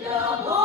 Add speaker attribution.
Speaker 1: love.